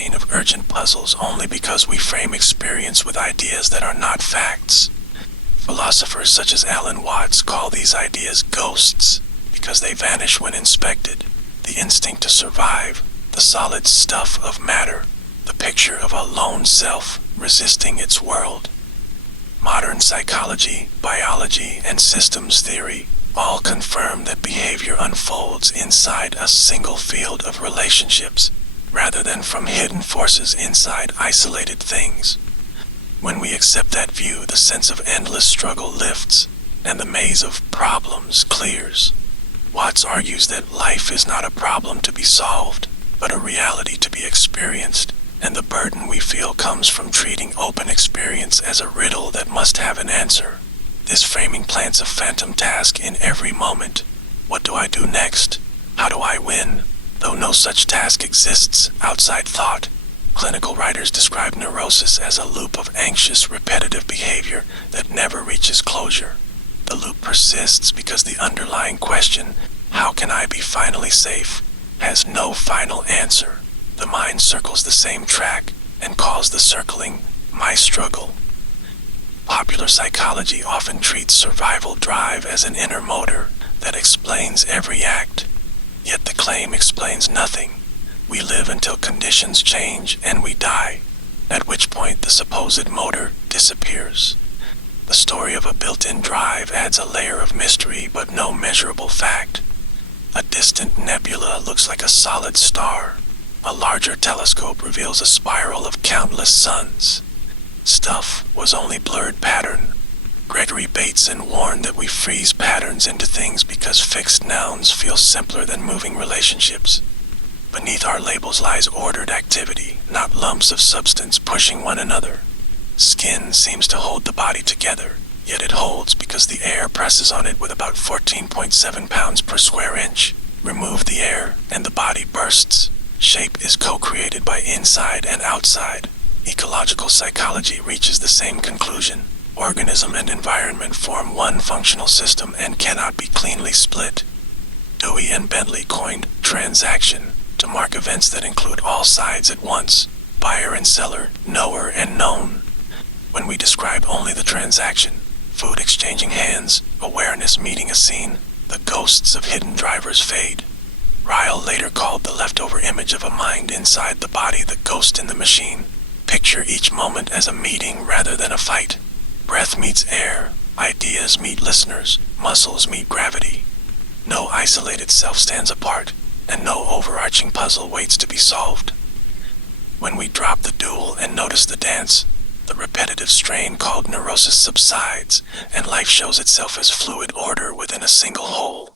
chain of urgent puzzles only because we frame experience with ideas that are not facts. Philosophers such as Alan Watts call these ideas ghosts because they vanish when inspected. The instinct to survive, the solid stuff of matter, the picture of a lone self resisting its world. Modern psychology, biology, and systems theory all confirm that behavior unfolds inside a single field of relationships, rather than from hidden forces inside isolated things. When we accept that view, the sense of endless struggle lifts, and the maze of problems clears. Watts argues that life is not a problem to be solved, but a reality to be experienced, and the burden we feel comes from treating open experience as a riddle that must have an answer. This framing plants a phantom task in every moment. What do I do next? How do I win? Though no such task exists outside thought. Clinical writers describe neurosis as a loop of anxious, repetitive behavior that never reaches closure. The loop persists because the underlying question, how can I be finally safe, has no final answer. The mind circles the same track and calls the circling my struggle. Popular psychology often treats survival drive as an inner motor that explains every act. Yet the claim explains nothing. We live until conditions change and we die, at which point the supposed motor disappears. The story of a built-in drive adds a layer of mystery but no measurable fact. A distant nebula looks like a solid star. A larger telescope reveals a spiral of countless suns. Stuff was only blurred pattern. Gregory Bateson warned that we freeze patterns into things because fixed nouns feel simpler than moving relationships. Beneath our labels lies ordered activity, not lumps of substance pushing one another. Skin seems to hold the body together, yet it holds because the air presses on it with about 14.7 pounds per square inch. Remove the air, and the body bursts. Shape is co-created by inside and outside. Ecological psychology reaches the same conclusion. Organism and environment form one functional system and cannot be cleanly split. Dewey and Bentley coined transaction to mark events that include all sides at once, buyer and seller, knower and known. When we describe only the transaction, food exchanging hands, awareness meeting a scene, the ghosts of hidden drivers fade. Ryle later called the leftover image of a mind inside the body the ghost in the machine. Picture each moment as a meeting rather than a fight. Breath meets air, ideas meet listeners, muscles meet gravity. No isolated self stands apart, and no overarching puzzle waits to be solved. When we drop the duel and notice the dance, the repetitive strain called neurosis subsides, and life shows itself as fluid order within a single whole.